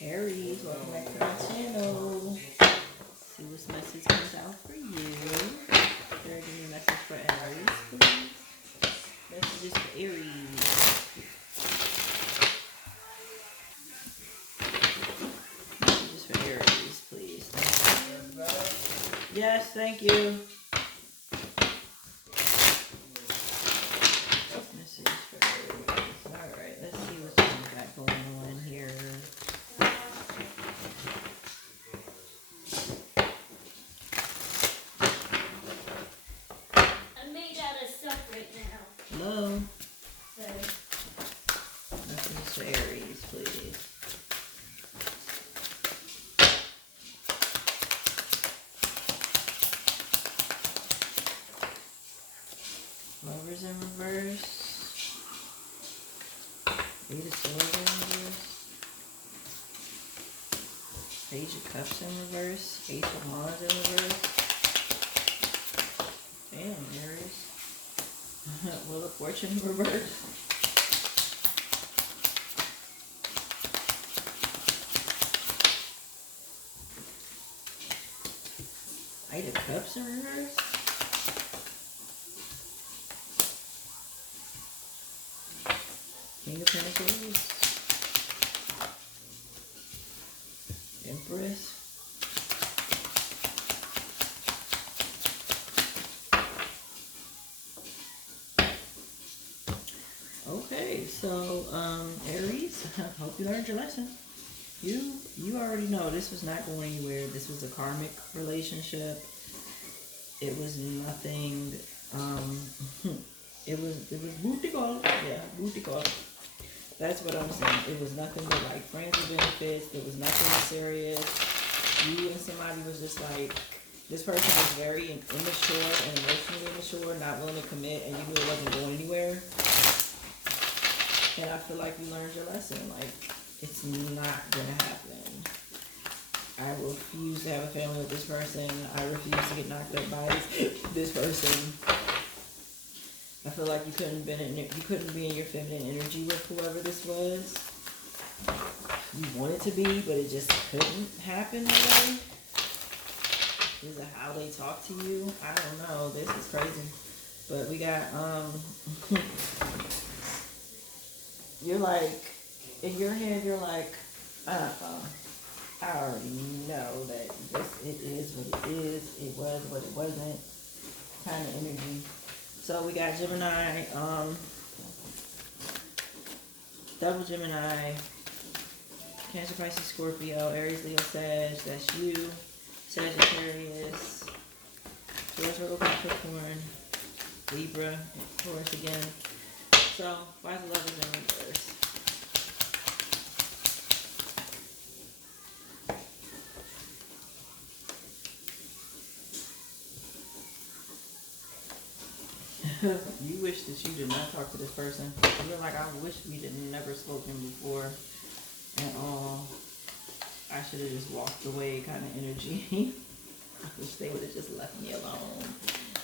Aries, welcome back to my channel. See what message comes out for you. There, give me a message for Aries, please. Messages for Aries. Messages for Aries, please. Thank you. Yes, thank you. Message for Aries. Alright, let's see what we got going on here. I'm made out of stuff right now. Hello. So, Messages for Aries, please. Lovers in reverse. Eight of Swords in reverse. Page of Cups in reverse. Ace of Wands in reverse. Damn, Aries. Wheel of Fortune in reverse. Eight of Cups in reverse. King of Pentacles. Empress. Okay, so Aries, hope you learned your lesson. You already know this was not going anywhere. This was a karmic relationship. It was nothing. It was booty call. Yeah, booty call. That's what I'm saying. It was nothing but like friends with benefits. There was nothing serious. You and somebody was just like, this person was very immature and emotionally immature, not willing to commit, and you knew it wasn't going anywhere. And I feel like you learned your lesson. Like, it's not gonna happen. I refuse to have a family with this person. I refuse to get knocked up by this person. I feel like you couldn't be in your feminine energy with whoever this was. You wanted to be, but it just couldn't happen that way. Is it how they talk to you? I don't know. This is crazy. But we got you're like, in your head you're like, I already know that it is what it is. It was what it wasn't. Kind of energy. So we got Gemini, double Gemini, Cancer, Pisces, Scorpio, Aries, Leo, Sag, that's you, Sagittarius, Taurus, Virgo, Capricorn, Libra, Taurus again. So, why is the Lovers in reverse? You wish that you did not talk to this person. You're like, I wish we had never spoken before at all. I should have just walked away kind of energy. I wish they would have just left me alone.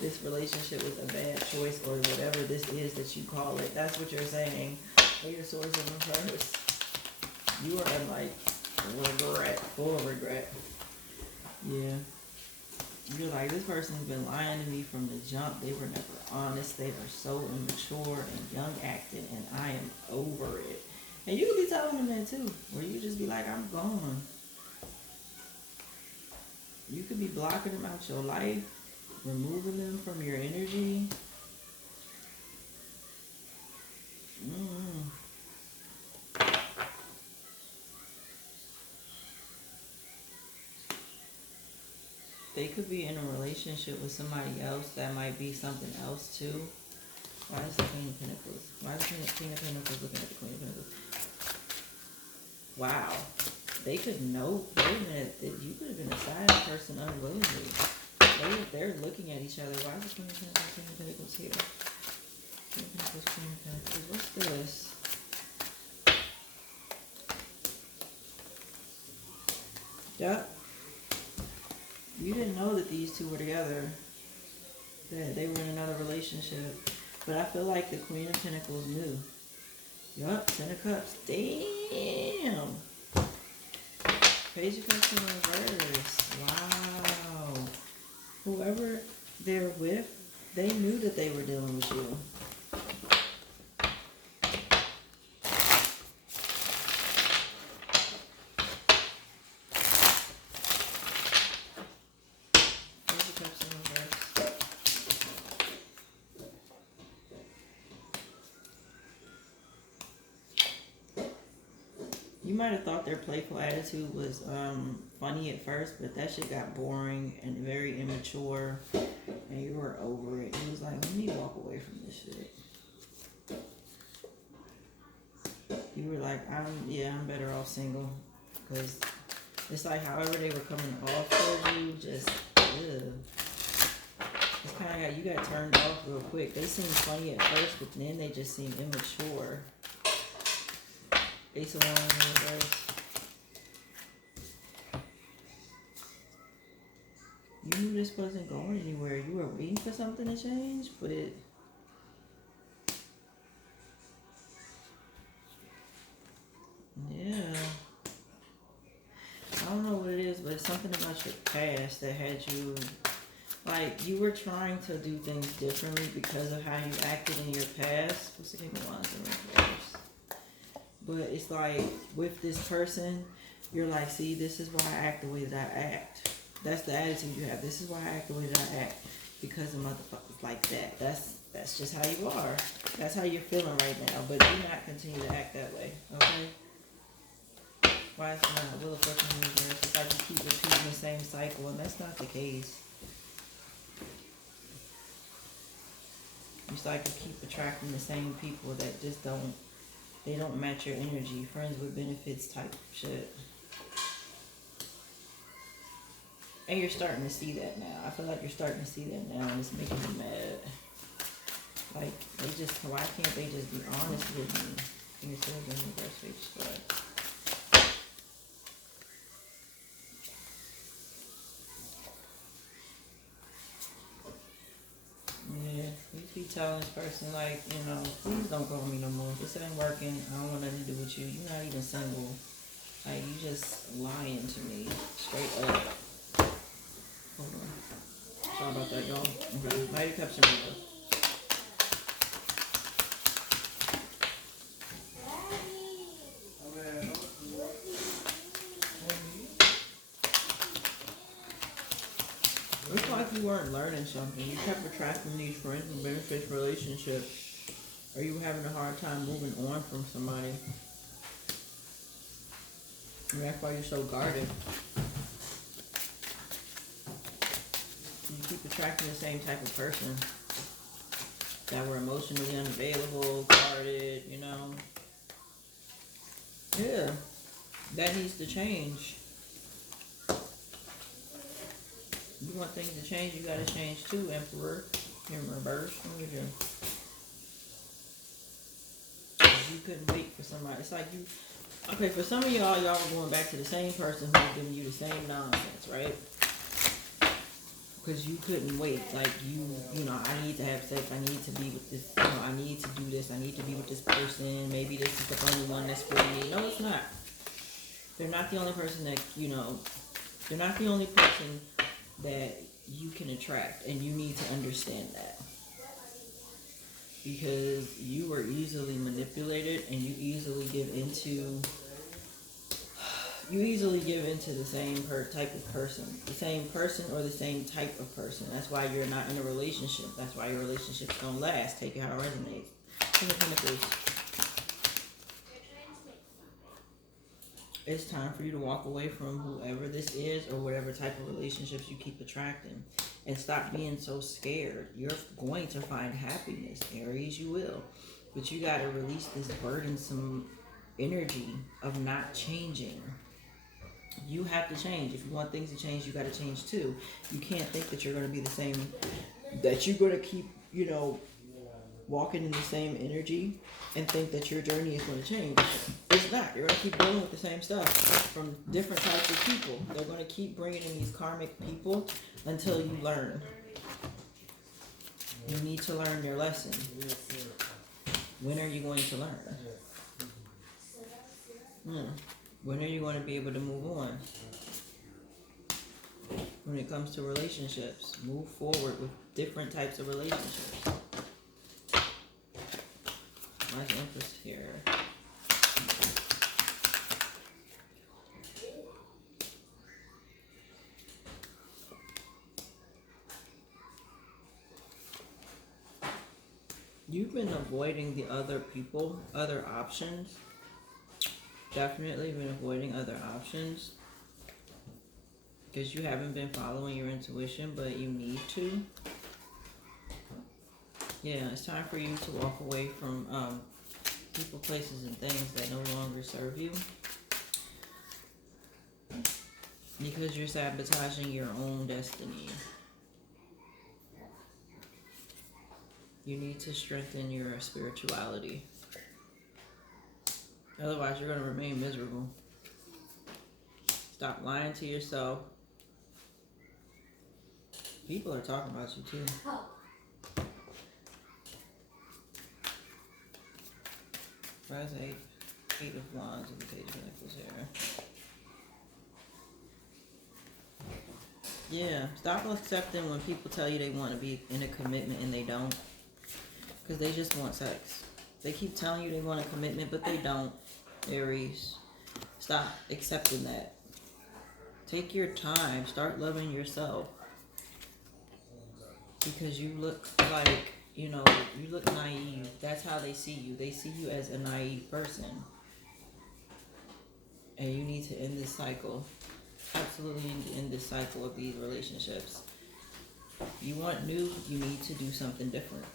This relationship was a bad choice, or whatever this is that you call it. That's what you're saying. Eight of Swords in reverse. You are in like regret, full of regret. Yeah. You're like, this person's been lying to me from the jump. They were never honest. They are so immature and young acting, and I am over it. And you could be telling them that too, where you just be like, I'm gone. You could be blocking them out your life, removing them from your energy. They could be in a relationship with somebody else that might be something else too. Why is the Queen of Pentacles? Why is the King of Pentacles looking at the Queen of Pentacles? Wow. They could know, wait a minute, that you could have been a side person unwillingly. They're looking at each other. Why is the Queen of Pentacles, Queen of Pentacles here? Queen of Pentacles, Queen of Pentacles. What's this? Yep. You didn't know that these two were together. That they were in another relationship. But I feel like the Queen of Pentacles knew. Yup, Ten of Cups. Damn. Page of Cups in reverse. Wow. Whoever they're with, they knew that they were dealing with you. Page of Cups in reverse. You might have thought their playful attitude was funny at first, but that shit got boring and very immature, and you were over it. You was like, let me walk away from this shit. You were like, I'm better off single, because it's like however they were coming off of you, just ugh. It's kind of you got turned off real quick. They seemed funny at first, but then they just seemed immature. Ace of Wands in reverse. You knew this wasn't going anywhere. You were waiting for something to change, but yeah. I don't know what it is, but it's something about your past that had you, like, you were trying to do things differently because of how you acted in your past. What's the King of Wands in reverse? But it's like, with this person, you're like, see, this is why I act the way that I act. That's the attitude you have. This is why I act the way that I act. Because of motherfuckers like that. That's just how you are. That's how you're feeling right now. But do not continue to act that way. Okay? Why is it not? Wheel of Fortune in reverse. It's like you keep repeating the same cycle, and that's not the case. It's like you keep attracting the same people that just don't match your energy. Friends with benefits type shit. And you're starting to see that now. I feel like you're starting to see that now, and it's making me mad. Like, why can't they just be honest with me? King of Swords in reverse, Page of Swords. Yeah, you be telling this person, like, please don't go with me no more. This ain't working. I don't want nothing to do with you. You're not even single. Like, you just lying to me. Straight up. Hold on. Sorry about that, y'all. Okay. Knight of Cups in reverse. Looks like you weren't learning something. You kept attracting these friends and benefits relationships. Or you were having a hard time moving on from somebody. And that's why you're so guarded. You keep attracting the same type of person that were emotionally unavailable, guarded, Yeah, that needs to change. You want things to change, you gotta change too, Emperor. In reverse, what would you? You couldn't wait for somebody. It's like you. Okay, for some of y'all were going back to the same person who was giving you the same nonsense, right? Because you couldn't wait. Like, I need to have sex. I need to be with this. I need to do this. I need to be with this person. Maybe this is the only one that's for me. No, it's not. They're not the only person that, they're not the only person that you can attract. And you need to understand that. Because you were easily manipulated and you easily give into the same type of person. The same person or the same type of person. That's why you're not in a relationship. That's why your relationships don't last. Take it how it resonates. King of Pentacles. It's time for you to walk away from whoever this is or whatever type of relationships you keep attracting. And stop being so scared. You're going to find happiness, Aries, you will. But you got to release this burdensome energy of not changing. You have to change. If you want things to change, you got to change too. You can't think that you're going to be the same, that you're going to keep, walking in the same energy and think that your journey is going to change. It's not. You're going to keep dealing with the same stuff from different types of people. They're going to keep bringing in these karmic people until you learn. You need to learn your lesson. When are you going to learn? When are you going to be able to move on? When it comes to relationships, move forward with different types of relationships. Why is Empress here? You've been avoiding the other people, other options. Definitely been avoiding other options. Because you haven't been following your intuition, but you need to. Yeah, it's time for you to walk away from people, places, and things that no longer serve you. Because you're sabotaging your own destiny. You need to strengthen your spirituality. Otherwise, you're going to remain miserable. Stop lying to yourself. People are talking about you too. Why is eight of Wands and the Page of Pentacles here? Yeah, stop accepting when people tell you they want to be in a commitment and they don't. Because they just want sex. They keep telling you they want a commitment, but they don't. Aries, stop accepting that. Take your time. Start loving yourself. Because you look like, you look naive. That's how they see you. They see you as a naive person. And you need to end this cycle. Absolutely need to end this cycle of these relationships. You want new, you need to do something different.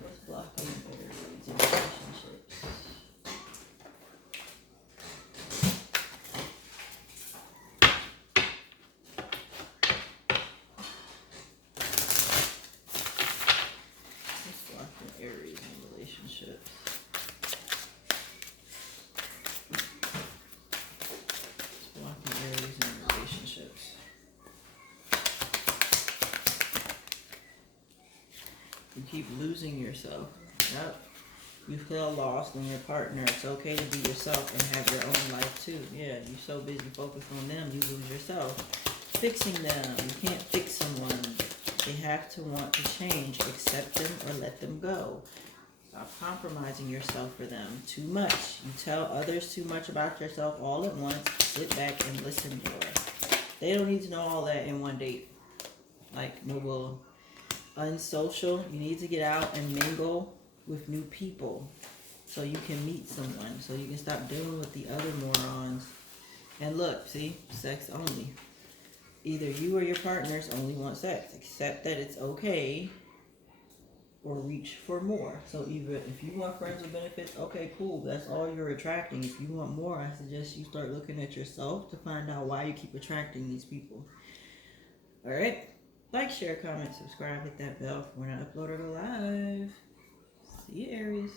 What's blocking Aries in relationships? What's blocking Aries in relationships? You keep losing yourself. Yep. You feel lost in your partner. It's okay to be yourself and have your own life too. Yeah, you're so busy focused on them, you lose yourself. Fixing them. You can't fix someone. They have to want to change. Accept them or let them go. Stop compromising yourself for them too much. You tell others too much about yourself all at once. Sit back and listen more. They don't need to know all that in one date. Like, no bull. Unsocial. You need to get out and mingle with new people so you can meet someone. So you can stop dealing with the other morons. And look, see? Sex only. Either you or your partners only want sex. Accept that it's okay or reach for more. So either if you want friends with benefits, okay, cool. That's all you're attracting. If you want more, I suggest you start looking at yourself to find out why you keep attracting these people. Alright? Like, share, comment, subscribe, hit that bell for when I upload or go live. See you, Aries.